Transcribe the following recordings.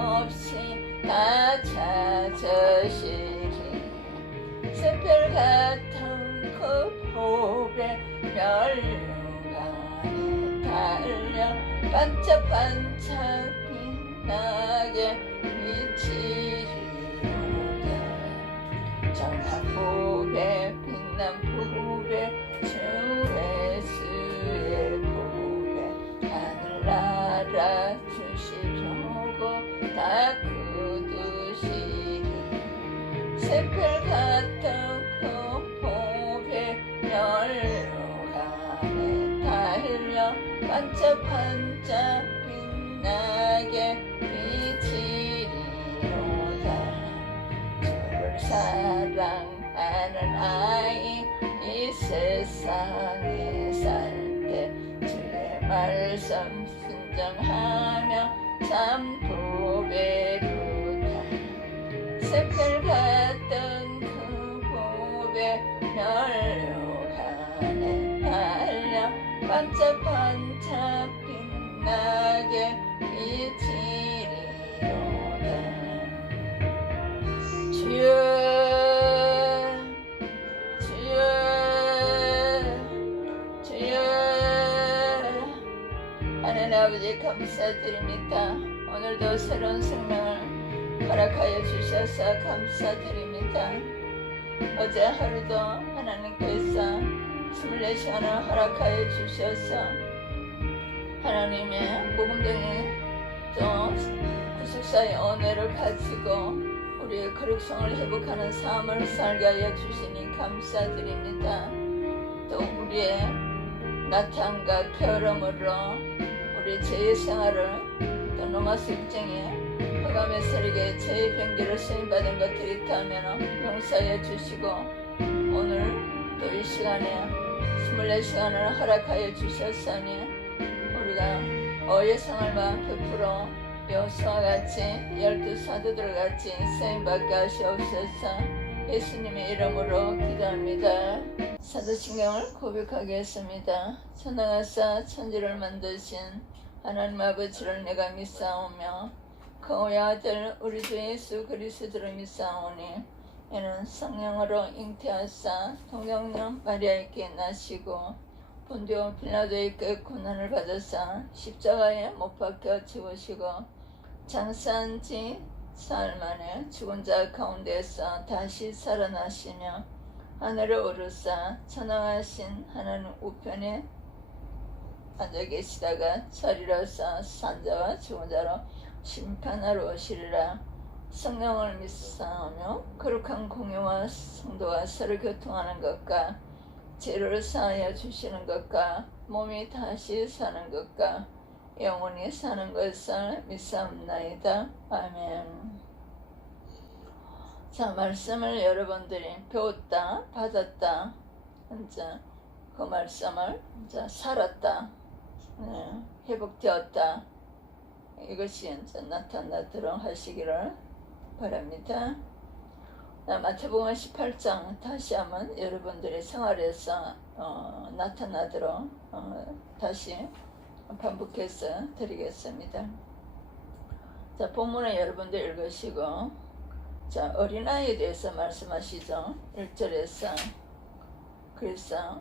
없이 다 찾으시리. 새별 같은 그 보배 멸류관에 달려 반짝반짝 빛나게 비치리로다. 전한 보배 빛난 보배 주 예수의 보배 하늘나라 주시려고 다 굳으시리. 새별 같은 그 보배 멸류관에 달려 반짝반짝 빛나게 비치리로다. 주를 사랑하는 아이 이 세상에 살 때 주의 말씀 순종하며 참 보배로다. 새별 같은 그 보배 멸류관에 달려 반짝반짝 빛나게 비치리로다. 주여 주여 주여. 하나님 아버지 감사드립니다. 오늘도 새로운 생명을 허락하여 주셔서 감사드립니다. 어제 하루도 하나님께서 24시간을 허락하여 주셔서 하나님의 복음등의 또 구속사의 은혜를 가지고 우리의 거룩성을 회복하는 삶을 살게 하여 주시니 감사드립니다. 또 우리의 나타남과 게으름으로 우리 죄의 생활을 또 노마스 입장에 흑암의 세력에 죄의 병기를 쓰임받은 것들이 있다면 용서하여 주시고 오늘 또 이 시간에 24시간을 허락하여 주셨으니 우리가 어의 생활과 베풀어 여호수아와 같이 12사도들 같이 쓰임받게 하시옵소서. 예수님의 이름으로 기도합니다. 사도신경을 고백하겠습니다. 천하가사 천지를 만드신 하나님 아버지를 내가 믿사오며 그의 아들 우리 주 예수 그리스도를 믿사오니 이는 성령으로 잉태하사 동정녀 마리아에게 나시고 본디오 빌라도에게 고난을 받으사 십자가에 못 박혀 죽으시고 장사한 지 사흘 만에 죽은 자 가운데서 다시 살아나시며 하늘에 오르사 천왕하신 하나님 우편에 앉아 계시다가 저리로서 산자와 죽은 자로 심판하러 오시리라. 성령을 믿사오며 거룩한 공유와 성도가 서로 교통하는 것과 죄를 사하여 주시는 것과 몸이 다시 사는 것과 영원히 사는 것을 믿사옵나이다. 아멘. 자, 말씀을 여러분들이 배웠다, 받았다, 이제 그 말씀을 이제 살았다, 회복되었다, 이것이 이제 나타나도록 하시기를 바랍니다. 마태복음 18장 다시 한번 여러분들의 생활에서 나타나도록 다시 반복해서 드리겠습니다. 자, 본문을 여러분들 읽으시고, 자, 어린아이에 대해서 말씀하시죠. 1절에서. 그래서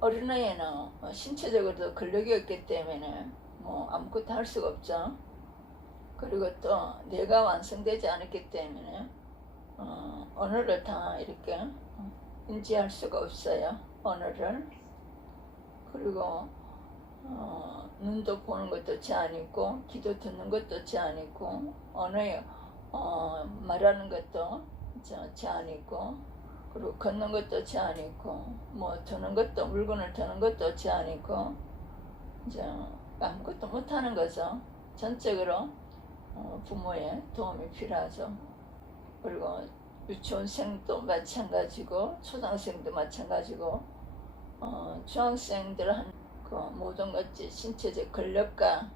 어린아이는 신체적으로도 근력이 없기 때문에 아무것도 할 수가 없죠. 그리고 또 뇌가 완성되지 않았기 때문에 언어를 다 이렇게 인지할 수가 없어요. 언어를. 그리고 눈도 보는 것도 제한 있고 귀도 듣는 것도 제한 있고 언어에 말하는 것도 제한 있고 그리고 걷는 것도 제한 있고 드는 것도 물건을 드는 것도 제한 있고 이제 아무것도 못하는 거죠. 전적으로 부모의 도움이 필요하죠. 그리고 유치원생도 마찬가지고 초등학생도 마찬가지고 중학생들 한 그 모든 것이 신체적 근력과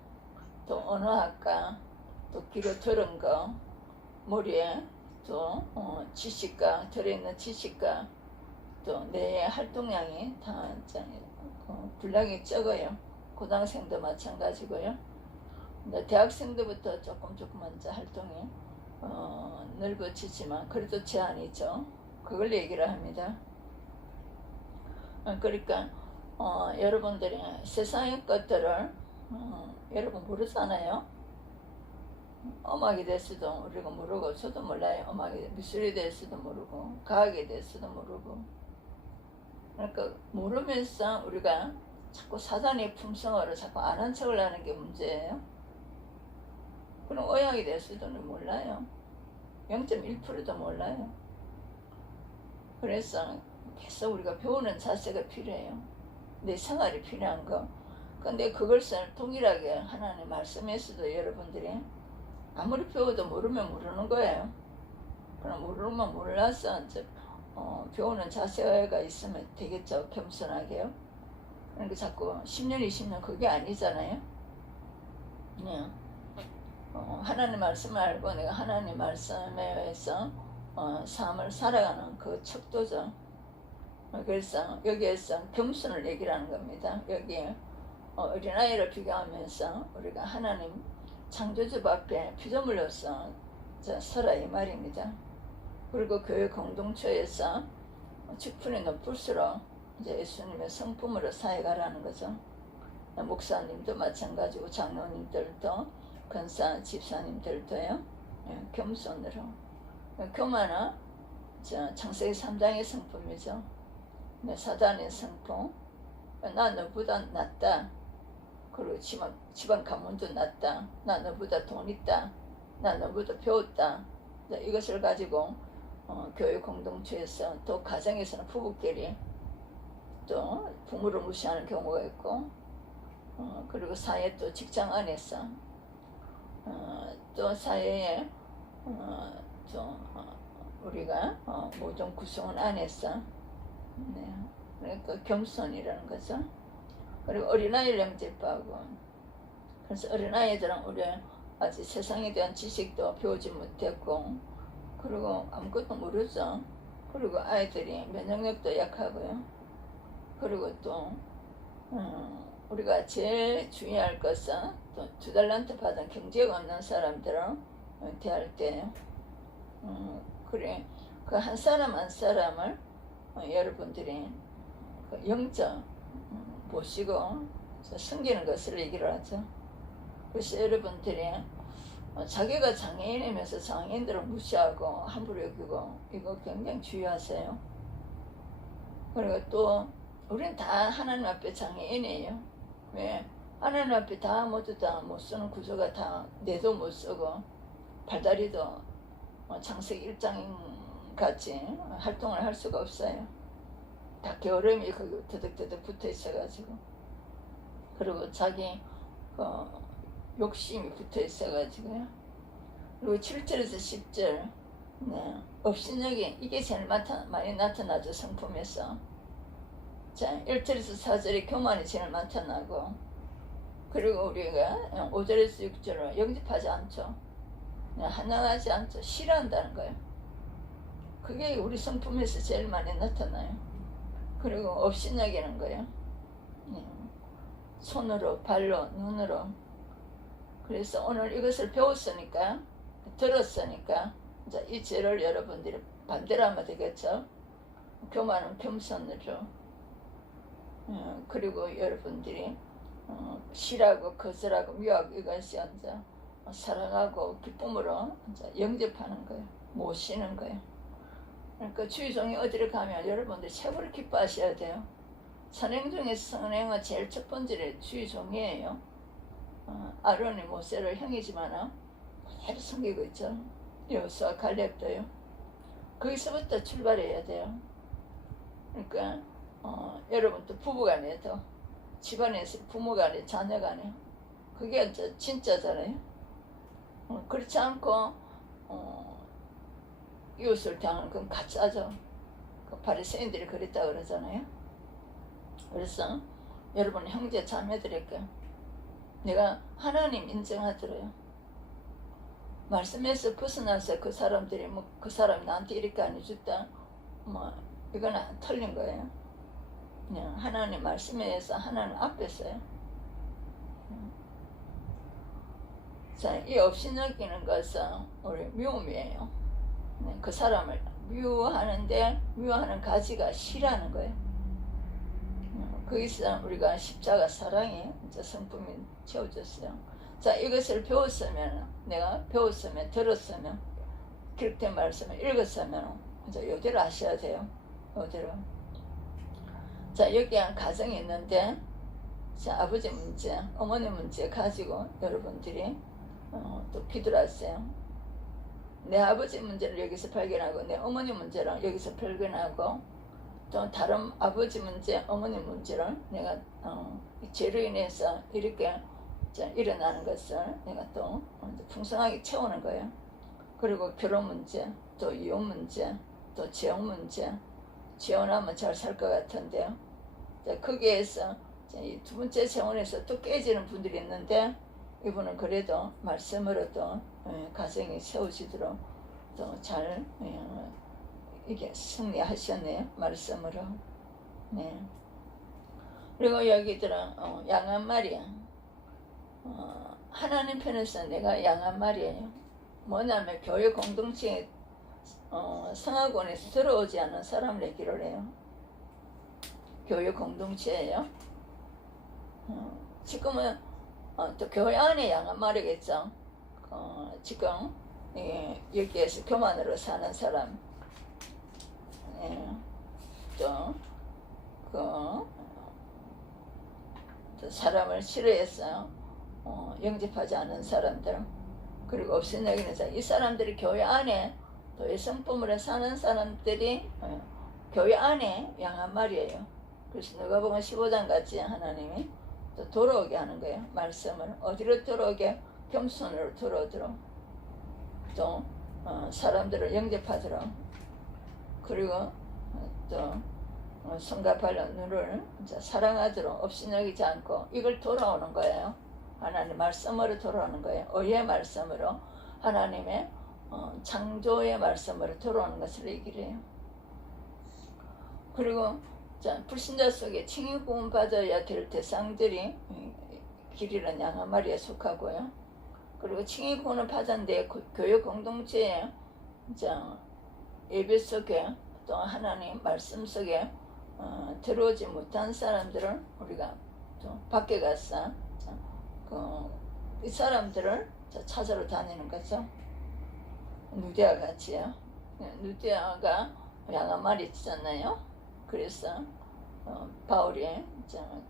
또 언어학과 또 귀로 들은 거 머리에 또 지식과 들어있는 지식과 또 뇌의 활동량이 다 분량이 적어요. 고등학생도 마찬가지고요. 대학생들부터 조금 이제 활동이 넓어지지만 그래도 제한이 있죠. 그걸 얘기를 합니다. 그러니까 여러분들이 세상의 것들을 여러분 모르잖아요. 음악에 대해서도 우리가 모르고, 저도 몰라요. 음악에, 미술에 대해서도 모르고, 과학에 대해서도 모르고. 그러니까 모르면서 우리가 자꾸 사단의 품성어를 자꾸 아는 척을 하는 게 문제예요. 그럼 의학에 대해서도 몰라요. 0.1%도 몰라요. 그래서 계속 우리가 배우는 자세가 필요해요. 내 생활이 필요한 거. 근데 그것을 동일하게 하나님 말씀에서도 여러분들이 아무리 배워도 모르면 모르는 거예요. 그럼 모르면 몰라서 이제 배우는 자세가 있으면 되겠죠. 겸손하게요. 그러니까 자꾸 10년, 20년 그게 아니잖아요. 그냥 하나님 말씀을 알고 내가 하나님 말씀에 의해서 삶을 살아가는 그 척도죠. 그래서 여기에서 겸손을 얘기를 하는 겁니다. 여기에 어린아이를 비교하면서 우리가 하나님 창조주 앞에 피조물로서 서라 이 말입니다. 그리고 교회 공동체에서 직분이 높을수록 이제 예수님의 성품으로 사역하라는 거죠. 목사님도 마찬가지고 장로님들도 권사 집사님들도요. 겸손으로. 교만은 창세기 3장의 성품이죠. 사단의 성품. 나 너보다 낫다. 그리고 집안 가문도 낫다. 나 너보다 돈 있다. 나 너보다 배웠다. 이것을 가지고 교회 공동체에서 또 가정에서는 부부끼리 또 부모를 무시하는 경우가 있고 그리고 사회 또 직장 안에서 또 사회에 또 우리가 모든 구성원 안에서 네. 그러니까 겸손이라는 거죠. 그리고 어린아이를 영접하고, 그래서 어린아이들은 우리 아직 세상에 대한 지식도 배우지 못했고 그리고 아무것도 모르죠. 그리고 아이들이 면역력도 약하고요. 그리고 또 우리가 제일 주의할 것은 또 2달란트 받은 경제가 없는 사람들을 대할 때 그래 그 한 사람 한 사람을 여러분들이 그 영적 보시고 숨기는 것을 얘기를 하죠. 그래서 여러분들이 자기가 장애인이면서 장애인들을 무시하고 함부로 여기고 이거 굉장히 주의하세요. 그리고 또 우리는 다 하나님 앞에 장애인이에요. 왜? 하나님 앞에 다 모두 다 못 쓰는 구조가 다 뇌도 못 쓰고 발다리도 창세기 1장 같이 활동을 할 수가 없어요. 다 게으름이 거기 드득드득 붙어 있어가지고 그리고 자기 욕심이 붙어 있어가지고요. 그리고 7절에서 10절 네, 업신여기 이게 제일 많이 나타나죠. 성품에서. 자 1절에서 4절에 교만이 제일 나타나고 그리고 우리가 5절에서 6절을 영접하지 않죠. 한양하지 않죠. 싫어한다는 거예요. 그게 우리 성품에서 제일 많이 나타나요. 그리고 업신여기는 거예요. 손으로 발로 눈으로. 그래서 오늘 이것을 배웠으니까 들었으니까 이제 이 죄를 여러분들이 반대로 하면 되겠죠. 교만은 겸손으로. 그리고 여러분들이 싫어하고 거절하고 미워하고 이것이 이제 사랑하고 기쁨으로 이제 영접하는 거예요. 모시는 거예요. 그러니까 주의종이 어디를 가면 여러분들이 최고를 기뻐하셔야 돼요. 선행 중에서 선행은 제일 첫 번째로 주의종이에요. 아론이 모세를 형이지만 그대로 섬기고 있죠. 여호수아 갈렙도요. 거기서부터 출발해야 돼요. 그러니까 여러분도 부부간에도 집안에서 부모간에 자녀간에 그게 이제 진짜잖아요. 그렇지 않고 이웃을 당하는 건 가짜죠. 그 바리새인들이 그랬다 그러잖아요. 그래서 여러분 형제 자매들에게 내가 하나님 인정하더래요. 말씀에서 벗어나서 그 사람들이 그 사람이 나한테 이렇게 안 해줬다 이건 틀린 거예요. 그냥 하나님 말씀에 의해서 하나님 앞에서요. 자, 이 없이 느끼는 것은 우리 미움이에요. 네, 그 사람을 미워하는데 미워하는 가지가 싫어하는 거예요. 거기서 우리가 십자가 사랑이 이제 성품이 채워졌어요. 자, 이것을 배웠으면, 내가 배웠으면, 들었으면, 기록된 말씀을 읽었으면 이제 요대로 하셔야 돼요. 요대로. 자, 여기 한 가정이 있는데, 자, 아버지 문제, 어머니 문제 가지고 여러분들이 또 기도를 하세요. 내 아버지 문제를 여기서 발견하고 내 어머니 문제를 여기서 발견하고 또 다른 아버지 문제, 어머니 문제를 내가 죄로 인해서 이렇게 일어나는 것을 내가 또 풍성하게 채우는 거예요. 그리고 결혼 문제, 또 이혼 문제, 또 재혼 문제, 재혼하면 잘 살 것 같은데요. 거기에서 이 두 번째 재혼에서 또 깨지는 분들이 있는데 이분은 그래도 말씀으로 또 가정이 세워지도록 또 잘 이게 승리하셨네요. 말씀으로. 네. 그리고 여기들은 양 한 마리. 하나님 편에서 내가 양 한 마리예요. 뭐냐면 교회 공동체에 성화권에서 들어오지 않은 사람을 얘기를 해요. 교회 공동체예요. 지금은 또 교회 안에 양 한 마리겠죠. 지금 여기에서 교만으로 사는 사람, 또 사람을 싫어해서 영접하지 않은 사람들, 그리고 없애내기는 자, 이 사람들이 교회 안에 또 성품으로 사는 사람들이 교회 안에 양 한 마리예요. 그래서 누가복음 15장 같이 하나님이 또 돌아오게 하는 거예요. 말씀을 어디로 돌아오게? 겸손으로 돌아오도록, 또 사람들을 영접하도록, 그리고 또 손과 발로 눈을 사랑하도록, 없이너기지 않고 이걸 돌아오는 거예요. 하나님 말씀으로 돌아오는 거예요. 의의 말씀으로, 하나님의 창조의 말씀으로 돌아오는 것을 얘기를 해요. 그리고 불신자 속에 칭의 구원 받아야 될 대상들이 길 잃은 양 한 마리에 속하고요. 그리고 칭의 구원을 받았는데 교회 공동체에 예배 속에 또 하나님 말씀 속에 들어오지 못한 사람들을 우리가 또 밖에 가서 이 사람들을 찾으러 다니는 거죠. 누디아 같이요. 누디아가 양 한 마리 있잖아요. 그래서 바울이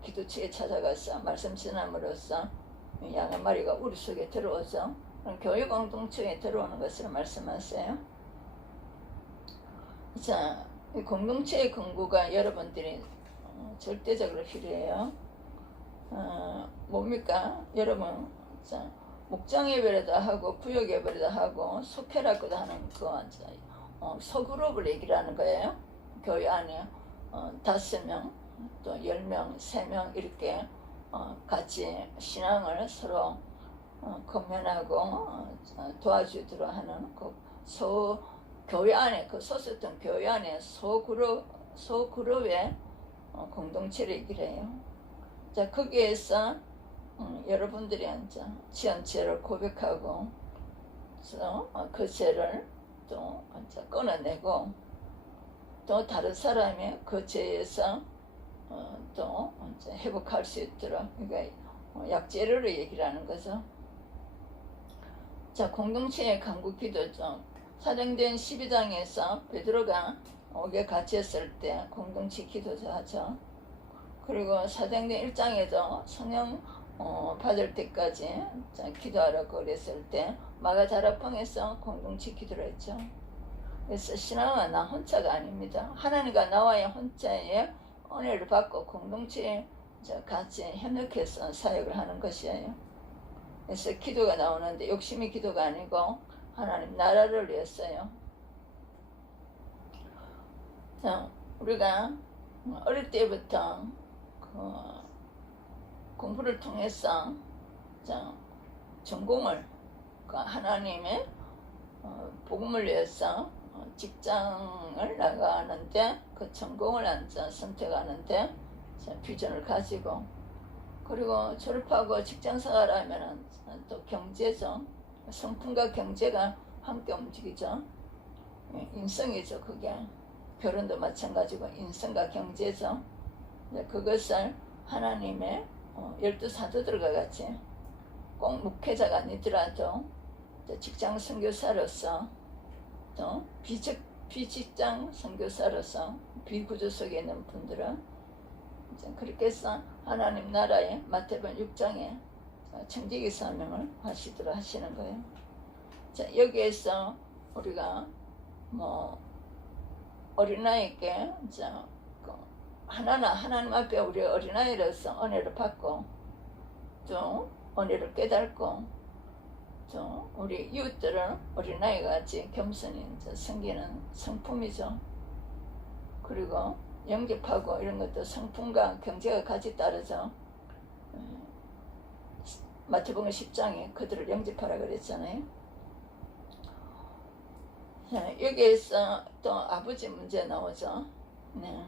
기도처에 찾아가서 말씀 전함으로써 양 한 마리가 우리 속에 들어오죠. 교회 공동체에 들어오는 것을 말씀하세요. 자, 이 공동체의 근구가 여러분들이 절대적으로 필요해요. 뭡니까? 여러분, 목장 예배라도 하고 구역 예배라도 하고 속회라고도 하는 소그룹을 얘기를 하는 거예요. 교회 안에 5명, 또 10명, 3명 이렇게 같이 신앙을 서로 건면하고 도와주도록 하는 교회 안에, 소속된 교회 안에 소그룹의 공동체를 얘기를 해요. 자, 거기에서 여러분들이 지은 죄를 고백하고 그 죄를 또 끊어내고 또 다른 사람이 그 죄에서 또 회복할 수 있도록, 그러니까 약재료를 얘기를 하는 거죠. 자, 공동체의 간구 기도죠. 사도행전 12장에서 베드로가 옥에 갇혔을 때 공동체 기도도 하죠. 그리고 사도행전 1장에도 성령 받을 때까지 기도하라고 그랬을 때 마가다락방에서 공동체 기도를 했죠. 그래서 신앙은 나 혼자가 아닙니다. 하나님과 나와의 혼자의 은혜를 받고 공동체에 같이 협력해서 사역을 하는 것이에요. 그래서 기도가 나오는데 욕심이 기도가 아니고 하나님 나라를 위해서요. 자, 우리가 어릴 때부터 공부를 통해서 전공을 하나님의 복음을 위해서 직장을 나가는데 그 전공을 선택하는데 비전을 가지고 그리고 졸업하고 직장생활하면은 또 경제죠. 성품과 경제가 함께 움직이죠. 인성이죠. 그게 결혼도 마찬가지고 인성과 경제죠. 그것을 하나님의 12사도들과 같이 꼭 목회자가 아니더라도 직장 선교사로서 또 비직장 선교사로서 비구조 속에 있는 분들은 그렇게 해서 하나님 나라의 마태복음 6장에 청지기 사명을 하시도록 하시는 거예요. 자, 여기에서 우리가 뭐 어린아이께 하나나 하나님 앞에 우리 어린아이로서 은혜를 받고 또 은혜를 깨닫고 또 우리 이웃들은 어린아이가 같이 겸손히 섬기는 성품이죠. 그리고 영접하고 이런 것도 성품과 경제가 같이 따르죠. 마태복음 10장에 그들을 영접하라 그랬잖아요. 여기에서 또 아버지 문제 나오죠. 네.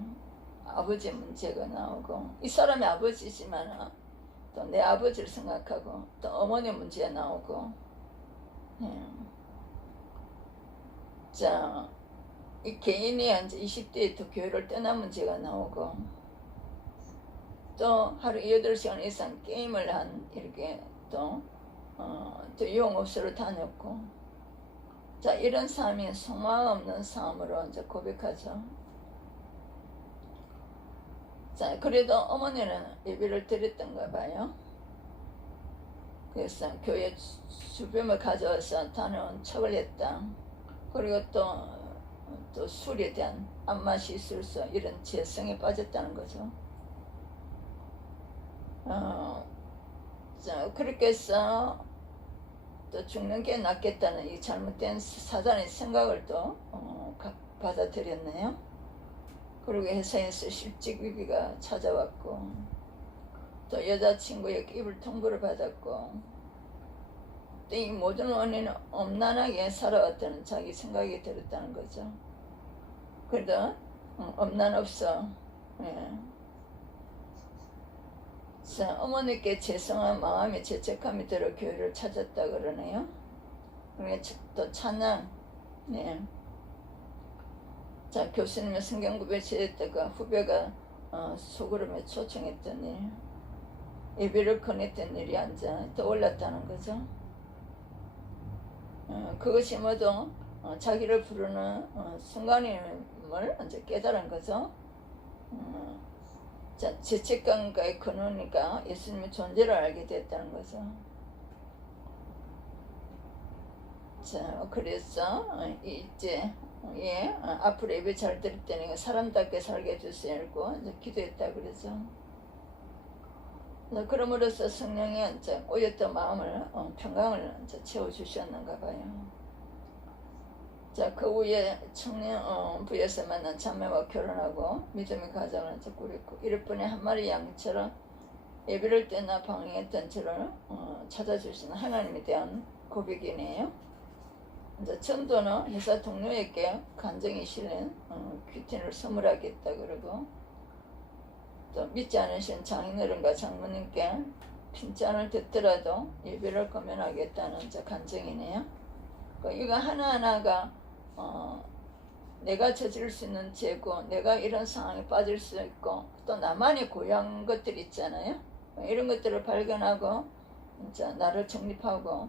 아버지 문제가 나오고 이 사람이 아버지지만 또 내 아버지를 생각하고 또 어머니 문제 나오고 자, 이 개인이 이제 20대에 또 교회를 떠난 문제가 나오고 또 하루 8시간 이상 게임을 한 이렇게 또 유흥업소를 다녔고 자, 이런 삶이 소망 없는 삶으로 이제 고백하죠. 자, 그래도 어머니는 예배를 드렸던가 봐요. 그래서 교회 주변을 가져와서 다녀온 척을 했다. 그리고 또 술에 대한 안맛이 있을서 이런 죄성에 빠졌다는 거죠. 자, 그렇게 해서 또 죽는 게 낫겠다는 이 잘못된 사단의 생각을 또 받아들였네요. 그리고 회사에서 실직 위기가 찾아왔고 또 여자친구에게 이불 통보를 받았고 또 이 모든 원인은 엄난하게 살아왔다는 자기 생각이 들었다는 거죠. 그래도 엄난 없어. 예. 자, 어머니께 죄송한 마음에 죄책감이 들어 교회를 찾았다 그러네요. 그리고 또 찬양. 네. 자, 교수님의 성경구배 지냈다가 후배가 소그룹에 초청했더니 예배를 권했던 일이 앉아 떠올랐다는 거죠. 그것이 모두 자기를 부르는 순간임을 이제 깨달은 거죠. 자, 죄책감과의 근원이니까 예수님의 존재를 알게 됐다는 거죠. 자, 그래서 이제 앞으로 예배 잘 드릴 때는 사람답게 살게 해주세요 하고 이제 기도했다 그러죠. 그럼으로써 성령이 이제 꼬였던 마음을 평강을 이제 채워주셨는가 봐요. 자, 그 후에 청년부에서 만난 자매와 결혼하고 믿음의 가정을 이제 꾸렸고 이럴 뿐에 한 마리 양처럼 예배를 떠나 방황했던 저를 찾아주시는 하나님에 대한 고백이네요. 이제 전도는 회사 동료에게 간증이 실린 귀틴을 선물하겠다 그러고 또 믿지 않으신 장인어른과 장모님께 핀잔을 듣더라도 예배를 거면하겠다는 이제 간증이네요. 이거 하나하나가 내가 저지를 수 있는 죄고 내가 이런 상황에 빠질 수 있고 또 나만이 고유한 것들이 있잖아요. 이런 것들을 발견하고 이제 나를 정립하고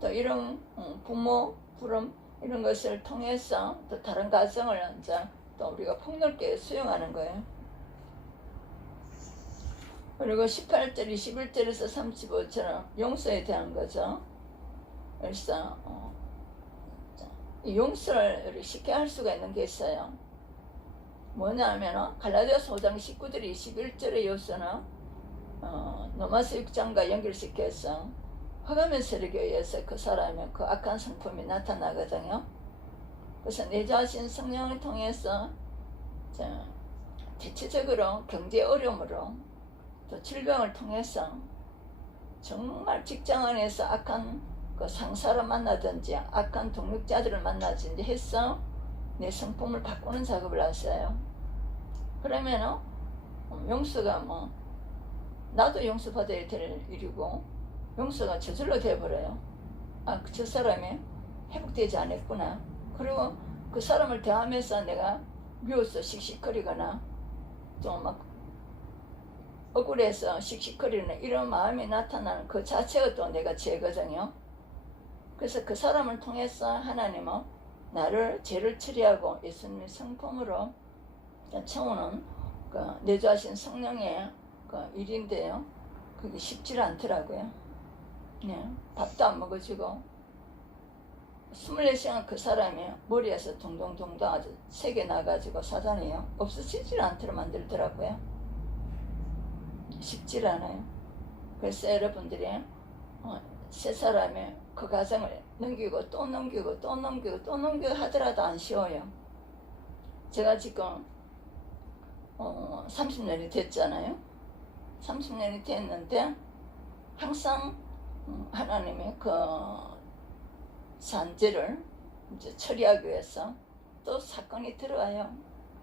또 이런 부모 부름 이런 것을 통해서 또 다른 가정을 이제 또 우리가 폭넓게 수용하는 거예요. 그리고 18절, 21절에서 35절은 용서에 대한 거죠. 그래서 용서를 쉽게 할 수가 있는 게 있어요. 뭐냐면 갈라디아서 5장 19절 21절의 요소는 로마서 6장과 연결시켜서 화가면 세력에 의해서 그 사람의 그 악한 성품이 나타나거든요. 그래서 내 자신 성령을 통해서 대체적으로 경제 어려움으로 또 질병을 통해서 정말 직장 안에서 악한 그 상사를 만나든지 악한 동력자들을 만나든지 해서 내 성품을 바꾸는 작업을 하세요. 그러면 용서가 나도 용서받아야 될 일이고 용서가 저절로 돼버려요. 아, 저 사람이 회복되지 않았구나. 그리고 그 사람을 대하면서 내가 미워서 씩씩거리거나 좀 막 억울해서 씩씩거리는 이런 마음이 나타나는 그 자체가 또 내가 죄거든요. 그래서 그 사람을 통해서 하나님은 나를 죄를 처리하고 예수님의 성품으로 채우는 그 내주하신 성령의 그 일인데요. 그게 쉽지 않더라고요. 네, 밥도 안 먹어주고 24시간 그 사람이 머리에서 동동동동 아주 세게 나가지고 사단이요 없어지질 않도록 만들더라고요. 쉽지 않아요. 그래서 여러분들이 세 사람이 그 과정을 넘기고 또 넘기고 또 넘기고 또 넘기고 하더라도 안 쉬워요. 제가 지금 30년이 됐잖아요. 30년이 됐는데 항상 하나님의 그 산재를 이제 처리하기 위해서 또 사건이 들어와요.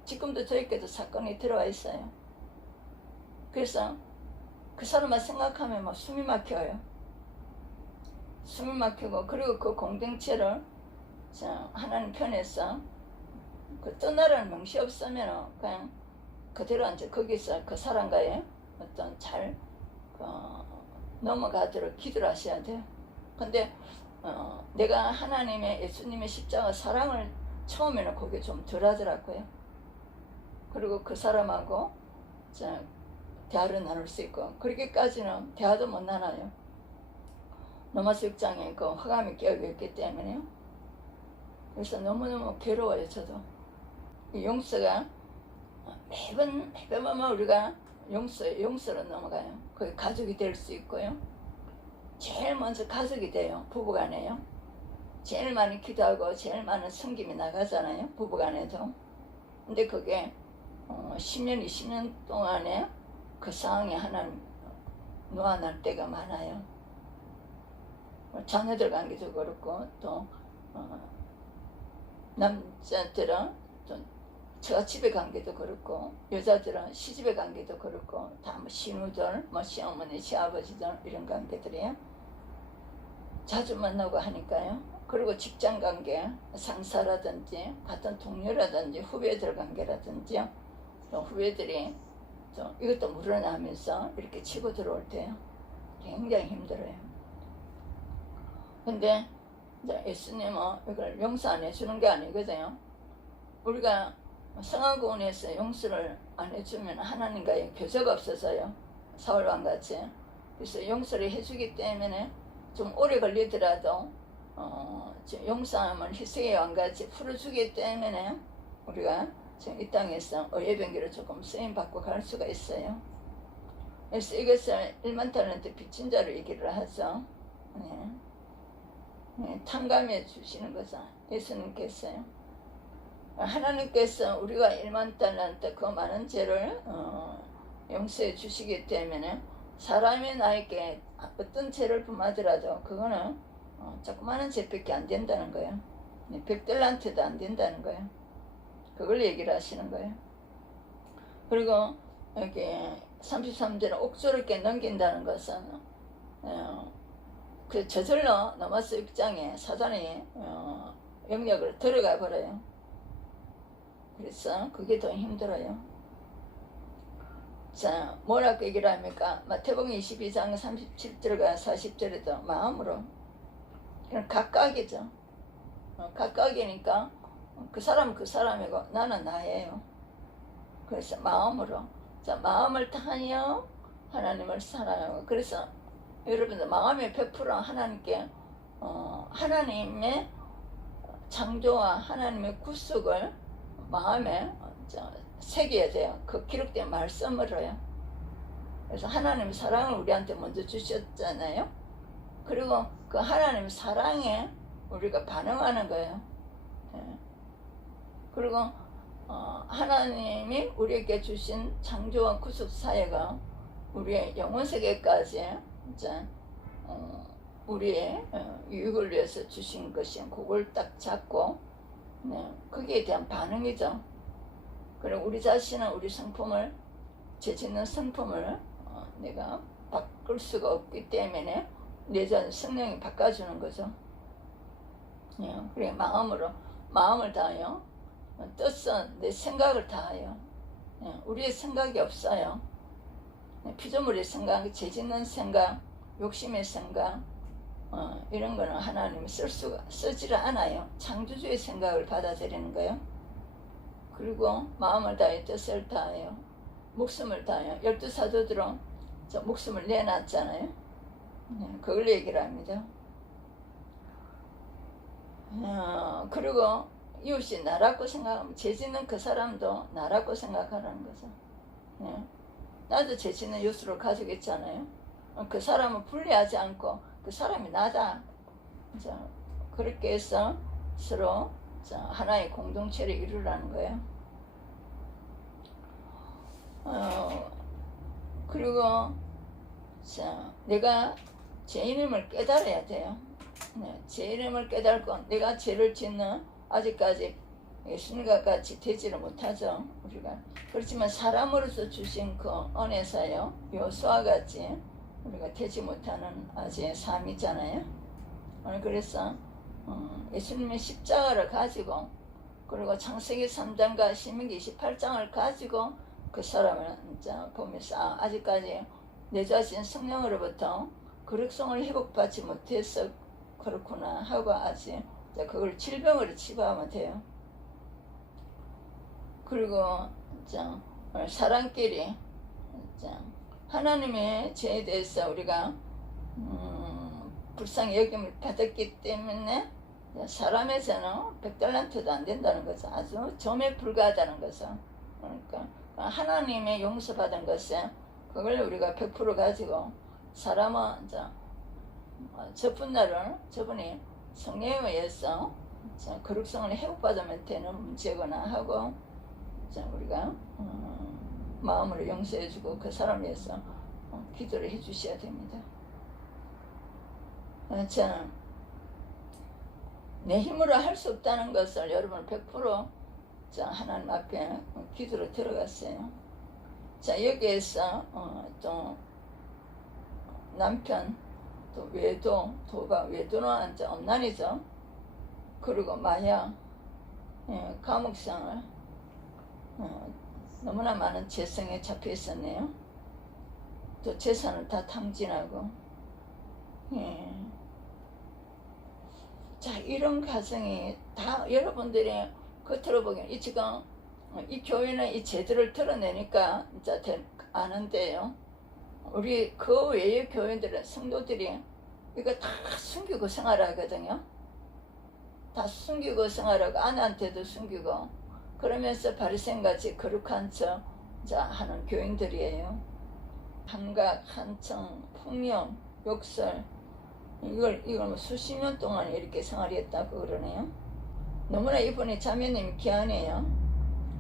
지금도 저에게도 사건이 들어와 있어요. 그래서 그 사람만 생각하면 막 숨이 막혀요. 숨이 막히고 그리고 그 공동체를 하나님 편에서 그 떠나라는 명시 없으면 그냥 그대로 이제 거기서 그 사람과의 어떤 잘 넘어가도록 기도를 하셔야 돼요. 근데 내가 하나님의 예수님의 십자가 사랑을 처음에는 그게 좀 덜하더라고요. 그리고 그 사람하고 대화를 나눌 수 있고 그렇게까지는 대화도 못 나눠요. 로마서 6장에 그 허감이 깨어있기 때문에요. 그래서 너무너무 괴로워요. 저도 이 용서가 매번 우리가 용서로 넘어가요. 그게 가족이 될 수 있고요. 제일 먼저 가족이 돼요. 부부간에요. 제일 많이 기도하고 제일 많은 섬김이 나가잖아요. 부부간에도. 근데 그게 10년 20년 동안에 그 상황이 하나님 놓아날 때가 많아요. 자녀들 관계도 그렇고 또 남자들은 또 처집의 관계도 그렇고 여자들은 시집의 관계도 그렇고 다 뭐 신우들, 뭐 시어머니, 시아버지들 이런 관계들이에요. 자주 만나고 하니까요. 그리고 직장 관계, 상사라든지 같은 동료라든지 후배들 관계라든지 또 후배들이 또 이것도 물어나면서 이렇게 치고 들어올 때요. 굉장히 힘들어요. 근데 이제 예수님은 이걸 용서 안 해주는 게 아니거든요. 우리가 성화구원에서 용서를 안 해주면 하나님과의 교제가 없어서요. 사울왕같이. 그래서 용서를 해주기 때문에 좀 오래 걸리더라도 용서함을 희생의 왕같이 풀어주기 때문에 우리가 지금 이 땅에서 의예병기로 조금 쓰임받고 갈 수가 있어요. 그래서 이것을 1만 달란트 빚진 자로 얘기를 하죠. 탕감해 주시는 거죠. 예수님께서요. 하나님께서 우리가 1만 달란트 그 많은 죄를 용서해 주시기 때문에 사람이 나에게 어떤 죄를 범하더라도 그거는 조그마한 죄밖에 안 된다는 거예요. 100달란트도 안 된다는 거예요. 그걸 얘기를 하시는 거예요. 그리고 여기 33절에 옥조롭게 넘긴다는 것은 그 저절로 로마서 6장에 사단이 영역을 들어가 버려요. 그래서 그게 더 힘들어요. 자, 뭐라고 얘기를 합니까? 마태복음 22장 37절과 40절에도 마음으로 각각이죠. 각각이니까 그 사람은 그 사람이고 나는 나예요. 그래서 마음으로 자, 마음을 다하여 하나님을 사랑하고 그래서 여러분들 마음의 100% 하나님께 하나님의 창조와 하나님의 구속을 마음에 새겨야 돼요. 그 기록된 말씀으로요. 그래서 하나님 사랑을 우리한테 먼저 주셨잖아요. 그리고 그 하나님 사랑에 우리가 반응하는 거예요. 그리고 하나님이 우리에게 주신 창조와 구속 사회가 우리의 영혼 세계까지 우리의 유익을 위해서 주신 것이 그걸 딱 잡고 거기에 대한 반응이죠. 그리고 우리 자신은 우리 성품을 죄 짓는 성품을 내가 바꿀 수가 없기 때문에 내전 성령이 바꿔주는 거죠. 예, 그래 마음을 다하여 뜻은 내 생각을 다하여. 예, 우리의 생각이 없어요. 예, 피조물의 생각, 죄짓는 생각, 욕심의 생각, 이런 거는 하나님이 쓰지를 않아요. 창조주의 생각을 받아들이는 거예요. 그리고 마음을 다하여 뜻을 다하여 목숨을 다하여 12사도들은 저 목숨을 내놨잖아요. 네, 그걸 얘기를 합니다. 그리고 이웃이 나라고 생각하면 죄 짓는 그 사람도 나라고 생각하라는 거죠. 네. 나도 죄 짓는 요소를 가지고 있잖아요. 그 사람은 분리하지 않고 그 사람이 나다. 자, 그렇게 해서 서로 하나의 공동체를 이루라는 거예요. 그리고 내가 죄인임을 깨달아야 돼요. 네, 죄인임을 깨달고 내가 죄를 짓는 아직까지 예수님과 같이 되지를 못하죠. 우리가 그렇지만 사람으로서 주신 그 은혜사요 요소와 같이 우리가 되지 못하는 아직의 삶이잖아요. 그래서 예수님의 십자가를 가지고 그리고 창세기 3장과 신명기 28장을 가지고 그 사람을 보면서 아직까지 내 자신 성령으로부터 거룩성을 회복받지 못해서 그렇구나 하고 아직 그걸 질병으로 치부하면 돼요. 그리고 사람끼리 하나님의 죄에 대해서 우리가 불쌍히 여김을 받았기 때문에 사람의 죄는 100달란트도 안 된다는 거죠. 아주 점에 불과하다는 거죠. 그러니까 하나님의 용서받은 것에 그걸 우리가 100% 가지고 사람은 저분이 성령에 의해서 거룩성을 회복받으면 되는 문제거나 하고 우리가 마음으로 용서해주고 그 사람을 위해서 기도를 해주셔야 됩니다. 저는 내 힘으로 할 수 없다는 것을 여러분 100% 하나님 앞에 기도로 들어갔어요. 여기에서 또 남편, 또 외도, 도박, 외도는 엄난이죠. 그리고 마약, 감옥생활, 너무나 많은 재성에 잡혀 있었네요. 또 재산을 다 탕진하고, 이런 가정이 다 여러분들이 겉으로 보기엔 지금 이 교회는 이 제도를 드러내니까 아는데요. 우리 그 외의 교회들은 성도들이 이거 다 숨기고 생활하거든요. 다 숨기고 생활하고 아내한테도 숨기고 그러면서 바리새인같이 거룩한 척 하는 교인들이에요. 한각, 한청, 풍명, 욕설 이걸 뭐 수십 년 동안 이렇게 생활했다고 그러네요. 너무나 이분이 자매님 귀하네요.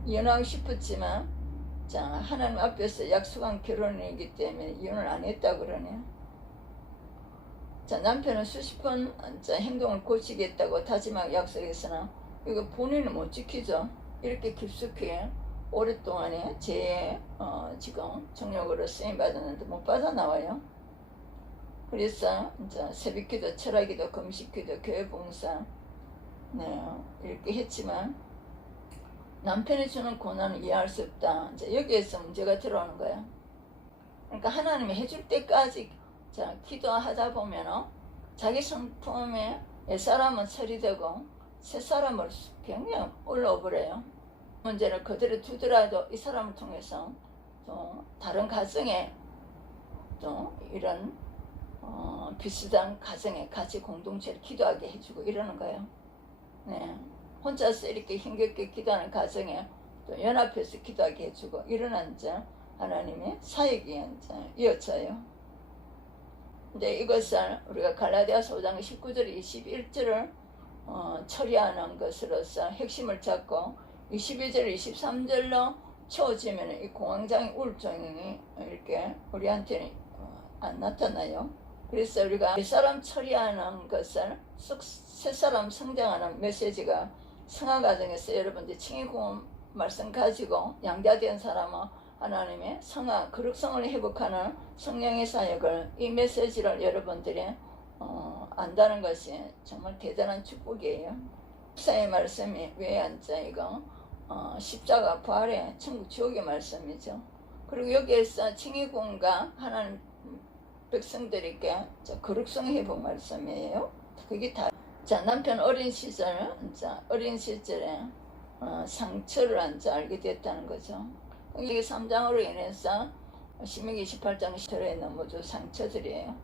이혼하고 싶었지만 하나님 앞에서 약속한 결혼이기 때문에 이혼을 안 했다고 그러네요. 남편은 수십 번 행동을 고치겠다고 다짐하고 약속했으나 이거 본인은 못 지키죠. 이렇게 깊숙이 오랫동안에 죄에 지금 정욕으로 쓰임받았는데 못 빠져나와요. 그래서 새벽기도, 철학기도, 금식기도, 교회봉사 이렇게 했지만 남편이 주는 고난을 이해할 수 없다. 여기에서 문제가 들어오는 거예요. 그러니까 하나님이 해줄 때까지 기도하다 보면 자기 성품에 옛사람은 처리되고 새사람으로 그냥 올라오버려요. 문제를 그대로 두더라도 이 사람을 통해서 또 다른 가정에 또 이런 비슷한 가정에 같이 공동체를 기도하게 해주고 이러는 거예요. 네. 혼자서 이렇게 힘겹게 기도하는 가정에 또 연합해서 기도하게 해주고 이러는 하나님의 사역이 이어져요. 근데 이것을 우리가 갈라디아서 5장 19절 21절을 처리하는 것으로서 핵심을 잡고 22절 23절로 채워지면 이 공황장애 우울증이 이렇게 우리한테는 안 나타나요. 그래서 우리가 옛사람 처리하는 것을 새사람 성장하는 메시지가 성화 과정에서 여러분들 칭의구원 말씀 가지고 양자된 사람은 하나님의 성화, 거룩성을 회복하는 성령의 사역을, 이 메시지를 여러분들이 안다는 것이 정말 대단한 축복이에요. 목사의 말씀이 왜 앉아 이거 십자가 부활의 천국 지옥의 말씀이죠. 그리고 여기에서 칭의군과 하나님 백성들에게 거룩성 회복 말씀이에요. 그게 다. 자, 남편 어린 시절에 상처를 알게 됐다는 거죠. 이게 3장으로 인해서 신명기 28장 들어있는 모두 상처들이에요.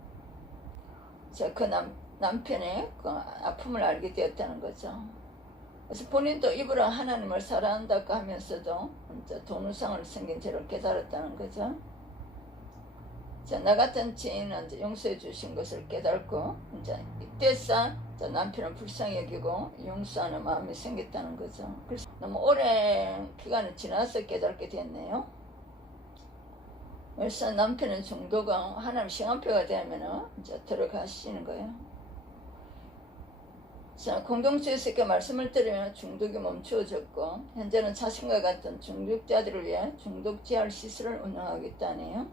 자, 그 남편의 그 아픔을 알게 되었다는 거죠. 그래서 본인도 입으로 하나님을 사랑한다고 하면서도 돈우상을 생긴 죄를 깨달았다는 거죠. 자, 나 같은 죄인은 용서해 주신 것을 깨닫고 이때서 남편을 불쌍히 여기고 용서하는 마음이 생겼다는 거죠. 그래서 너무 오랜 기간이 지나서 깨닫게 됐네요. 그래서 남편은 중도가 하나님 시간표가 되면 들어가시는 거예요. 자, 공동체에서 이렇게 말씀을 들으면 중독이 멈추어졌고, 현재는 자신과 같은 중독자들을 위해 중독 재활 시설을 운영하겠다네요.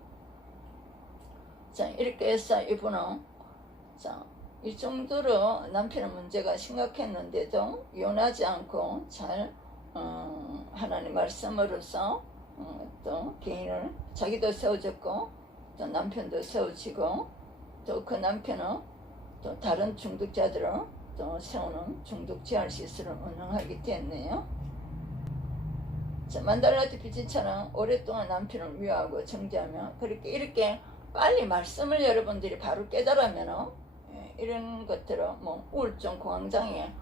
자, 이렇게 해서 이분은 이 정도로 남편의 문제가 심각했는데도 이혼하지 않고 잘 하나님 말씀으로서 또 개인을 자기도 세워졌고 또 남편도 세워지고 또 그 남편은 또 다른 중독자들을 또 세우는 중독 재활 시설을 운영하게 됐네요. 자, 만달라트 빛이처럼 오랫동안 남편을 위로하고 정죄하며 그렇게 이렇게 빨리 말씀을 여러분들이 바로 깨달으면 이런 것들은 뭐 우울증, 공황장애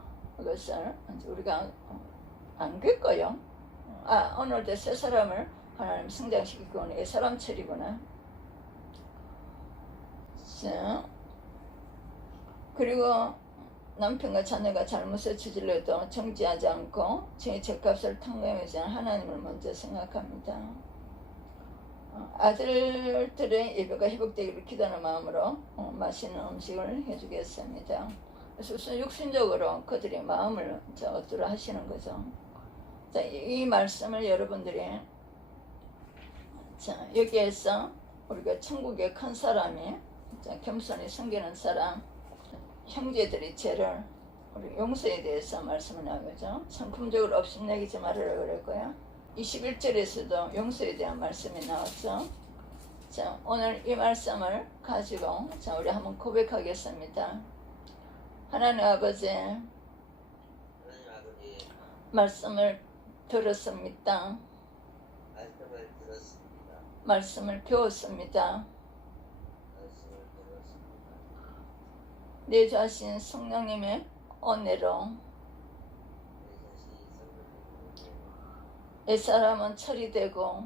이것을 우리가 안 겪어요. 아, 오늘도 새 사람을 하나님 성장시키고 애 사람 처리구나. 자, 그리고 남편과 자녀가 잘못을 저질러도 정지하지 않고 제 죄값을 탕감하지 않은 하나님을 먼저 생각합니다. 아들들의 예배가 회복되기를 기도하는 마음으로 맛있는 음식을 해주겠습니다. 그래서 우선 육신적으로 그들의 마음을 얻도록 하시는 거죠. 자, 이 말씀을 여러분들이 여기에서 우리가 천국의 큰 사람이 겸손히 섬기는 사람, 형제들의 죄를 우리 용서에 대해서 말씀을 나누죠. 성품적으로 업신여기지 말으라 그랬고요. 21절에서도 용서에 대한 말씀이 나왔죠. 자, 오늘 이 말씀을 가지고 우리 한번 고백하겠습니다. 하나님 아버지, 말씀을 들었습니다. 말씀을 배웠습니다. 내 자신 성령님의 은혜로 옛사람은 처리되고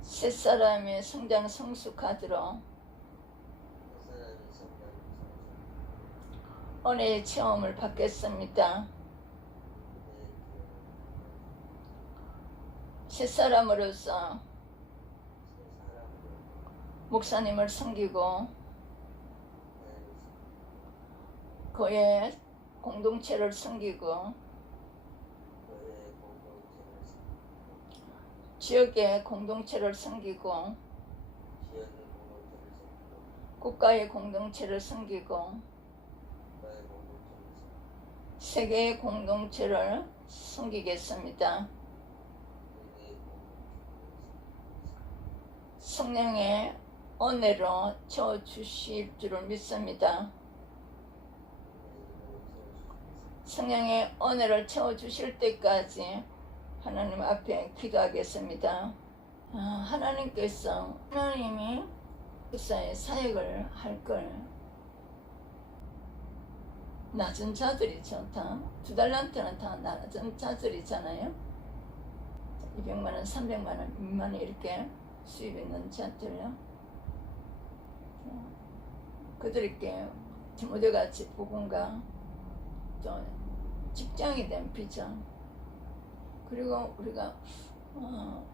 새사람의 성장 성숙하도록 은혜의 체험을 받겠습니다. 새사람으로서 목사님을 섬기고 그의 공동체를 섬기고 지역의 공동체를 섬기고 국가의 공동체를 섬기고 세계의 공동체를 섬기겠습니다. 성령의 은혜로 채워주실 줄을 믿습니다. 성령의 은혜를 채워주실 때까지 하나님 앞에 기도하겠습니다. 하나님께서 하나님이 역사의 사역을 할 걸 낮은 자들이죠. 다 2달란트는 다 낮은 자들이잖아요. 200만원, 300만원 미만에 이렇게 수입 있는 자들요. 그들에게 디모데같이 복음과 또 직장이 된 비전, 그리고 우리가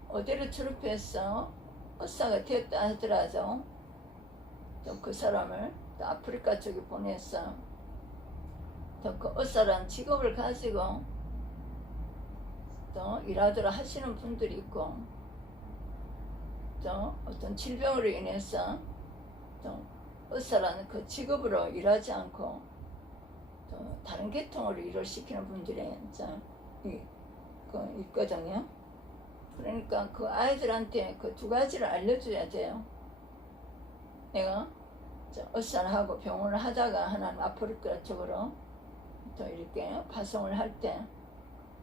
어디를 졸업해서 의사가 되었다 하더라도 또 그 사람을 또 아프리카 쪽에 보내서 또 그 의사란 직업을 가지고 또 일하도록 하시는 분들이 있고, 또 어떤 질병으로 인해서 또 의사라는 그 직업으로 일하지 않고 또 다른 계통으로 일을 시키는 분들이 이제 있거든요. 그러니까 그 아이들한테 그 두 가지를 알려줘야 돼요. 내가 의사를 하고 병원을 하다가 하나님 아프리카 쪽으로 또 이렇게 파송을 할 때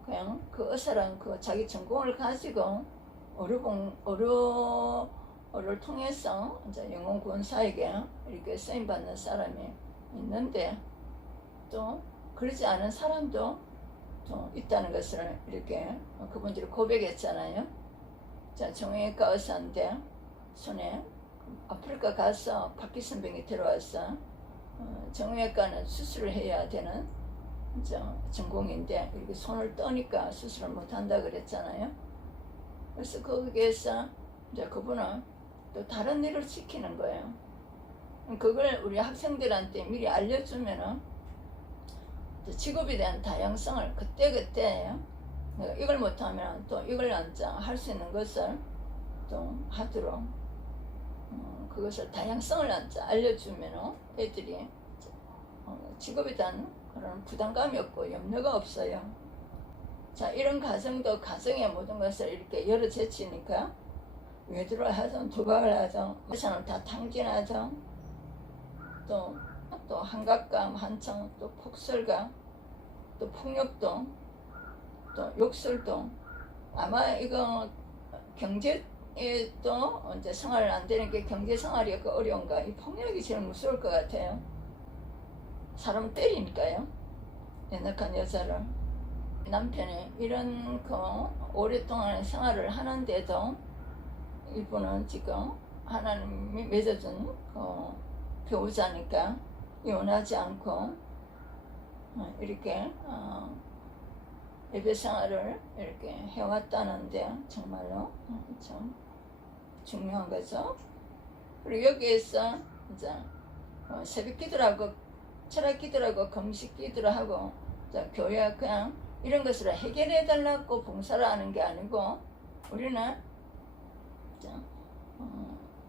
그냥 그 의사랑 그 자기 전공을 가지고 어를 통해서 이제 영혼 구원사에게 이렇게 쓰임 받는 사람이 있는데, 또 그러지 않은 사람도 또 있다는 것을 이렇게 그분들이 고백했잖아요. 자, 정형외과 의사인데 손에 아프리카 가서 파키슨병이 들어와서 정형외과는 수술을 해야 되는 전공인데 이렇게 손을 떠니까 수술을 못한다 그랬잖아요. 그래서 거기에서 이제 그분은 또 다른 일을 시키는 거예요. 그걸 우리 학생들한테 미리 알려주면은 직업에 대한 다양성을 그때그때 내가 이걸 못하면 또 이걸 할 수 있는 것을 또 하도록 그것을 다양성을 알려주면 애들이 직업에 대한 그런 부담감이 없고 염려가 없어요. 자, 이런 가정도 가정의 모든 것을 이렇게 열어 제치니까 외도를 하든 도박을 하든 사람 다 탕진하든 또 한갑감 한창 또 폭설감 또 폭력도 또 욕설도 아마 이거 경제에 또 이제 생활을 안 되는 게 경제 생활이 그 어려운가 이 폭력이 제일 무서울 것 같아요. 사람 때리니까요. 연약한 여자를 남편이 이런 오랫동안 생활을 하는데도 이분은 지금 하나님이 맺어준 배우자니까 이혼하지 않고 이렇게 예배 생활을 이렇게 해왔다는데 정말로 참 중요한 거죠. 그리고 여기에서 이제 새벽 기도를 하고 철학 기도를 하고 금식 기도를 하고 교회 그냥 이런 것으로 해결해 달라고 봉사를 하는 게 아니고 우리는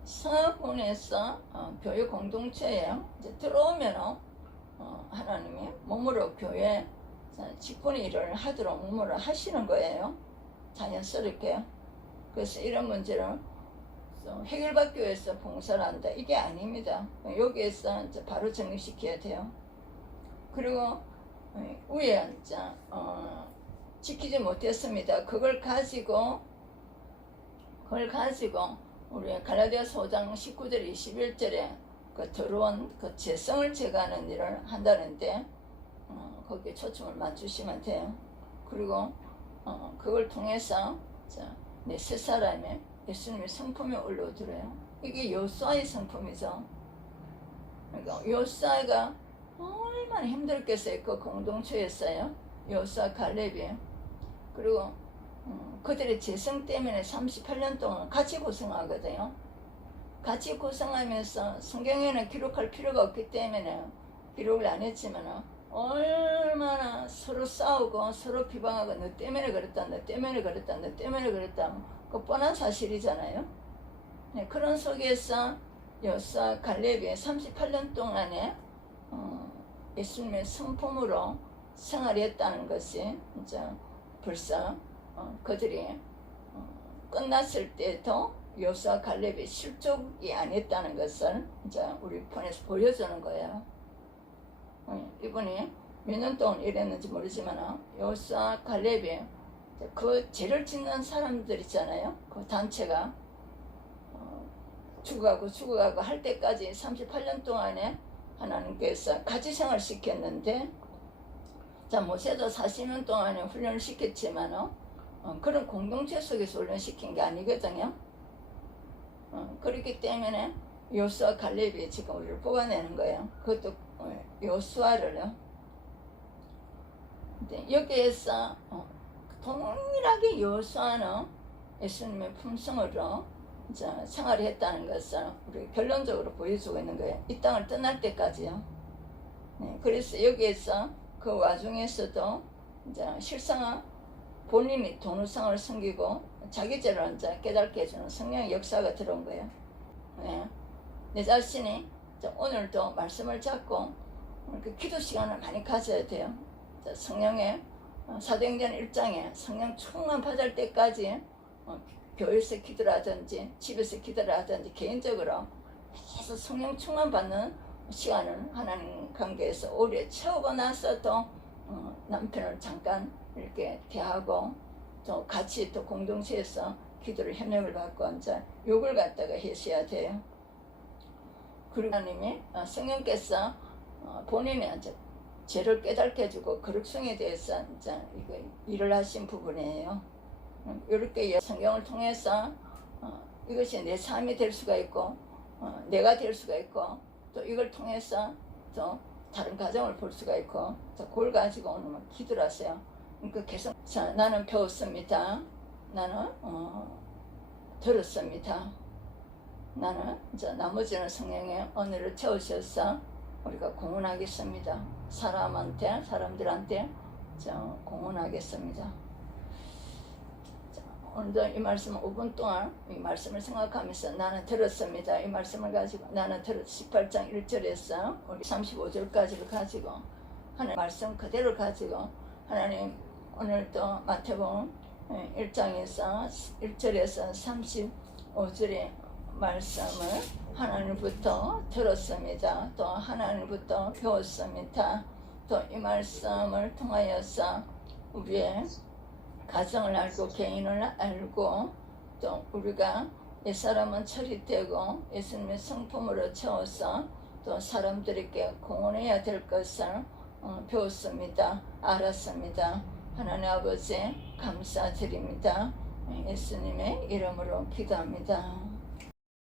성악원에서 교회 공동체에 이제 들어오면 하나님이 몸으로 교회 직분의 일을 하도록 몸으로 하시는 거예요. 자연스럽게. 그래서 이런 문제를 해결받기 위해서 봉사를 한다. 이게 아닙니다. 여기에서 이제 바로 정리시켜야 돼요. 그리고 위에 지키지 못했습니다. 그걸 가지고 우리 갈라디아서 5장 19절 21절에 그 더러운 그 죄성을 제거하는 일을 한다는데 거기에 초점을 맞추시면 돼요. 그리고 그걸 통해서 내 새 사람의 예수님의 성품이 올라오더래요. 이게 여호수아의 성품이죠. 그러니까 여호수아가 얼마나 힘들겠어요. 그 공동체였어요. 여호수아 갈렙이. 그리고 그들의 재성 때문에 38년 동안 같이 고생하거든요. 같이 고생하면서 성경에는 기록할 필요가 없기 때문에 기록을 안 했지만 얼마나 서로 싸우고 서로 비방하고 너 때문에 그랬다 너 때문에 그랬다 너 때문에 그랬다 그 뻔한 사실이잖아요. 네, 그런 속에서 여호수아 갈렙이 38년 동안에 예수님의 성품으로 생활했다는 것이 이제 벌써 그들이 끝났을 때도 여호수아 갈렙이 실족이 아니었다는 것을 이제 우리 편에서 보여주는 거예요. 이분이 몇 년 동안 일했는지 모르지만 여호수아 갈렙이 그 죄를 짓는 사람들 있잖아요. 그 단체가 죽어가고 할 때까지 38년 동안에 하나님께서 같이 생활시켰는데 자 모세도 40년 동안에 훈련을 시켰지만 그런 공동체 속에서 훈련시킨 게 아니거든요. 그렇기 때문에 여호수아 갈렙이 지금 우리를 뽑아내는 거예요. 그것도 여호수아를요. 여기에서 동일하게 여호수아는 예수님의 품성으로 생활했다는 것을 우리 결론적으로 보여주고 있는 거예요. 이 땅을 떠날 때까지요. 네, 그래서 여기에서 그 와중에서도 이제 실상은 본인이 동우성을 섬기고 자기 죄를 이제 깨닫게 해주는 성령의 역사가 들어온 거예요. 네. 내 자신이 오늘도 말씀을 잡고 이렇게 기도 시간을 많이 가져야 돼요. 성령의 사도행전 1장에 성령 충만 받을 때까지 교회에서 기도를 하든지 집에서 기도를 하든지 개인적으로 계속 성령 충만 받는 시간을 하나님 관계에서 오래 채우고 나서도 남편을 잠깐 이렇게 대하고 또 같이 또 공동체에서 기도를 협력을 받고 이제 욕을 갖다가 하셔야 돼요. 그리고 하나님이 성령께서 본인의 이제 죄를 깨닫게 해주고 거룩성에 대해서 이제 이거 일을 하신 부분이에요. 이렇게 성경을 통해서 이것이 내 삶이 될 수가 있고 내가 될 수가 있고 또 이걸 통해서 또 다른 가정을 볼 수가 있고 그걸 가지고 오늘 기도를 하세요. 그러니까 계속 자, 나는 배웠습니다. 나는 들었습니다. 나는 이제 나머지는 성령의 언어를 채우셔서 우리가 공헌하겠습니다. 사람들한테 공헌하겠습니다. 자, 오늘도 이 말씀 5분 동안 이 말씀을 생각하면서 나는 들었습니다. 이 말씀을 가지고 나는 18장 1절에서 우리 35절까지를 가지고 하나님 말씀 그대로 가지고 하나님 오늘도 마태복음 1장에서 1절에서 35절의 말씀을 하나님부터 들었습니다. 또 하나님부터 배웠습니다. 또 이 말씀을 통하여서 우리의 가정을 알고 개인을 알고 또 우리가 옛사람은 처리되고 예수님의 성품으로 채워서 또 사람들에게 공헌해야 될 것을 배웠습니다. 알았습니다. 하나님 아버지 감사드립니다. 예수님의 이름으로 기도합니다.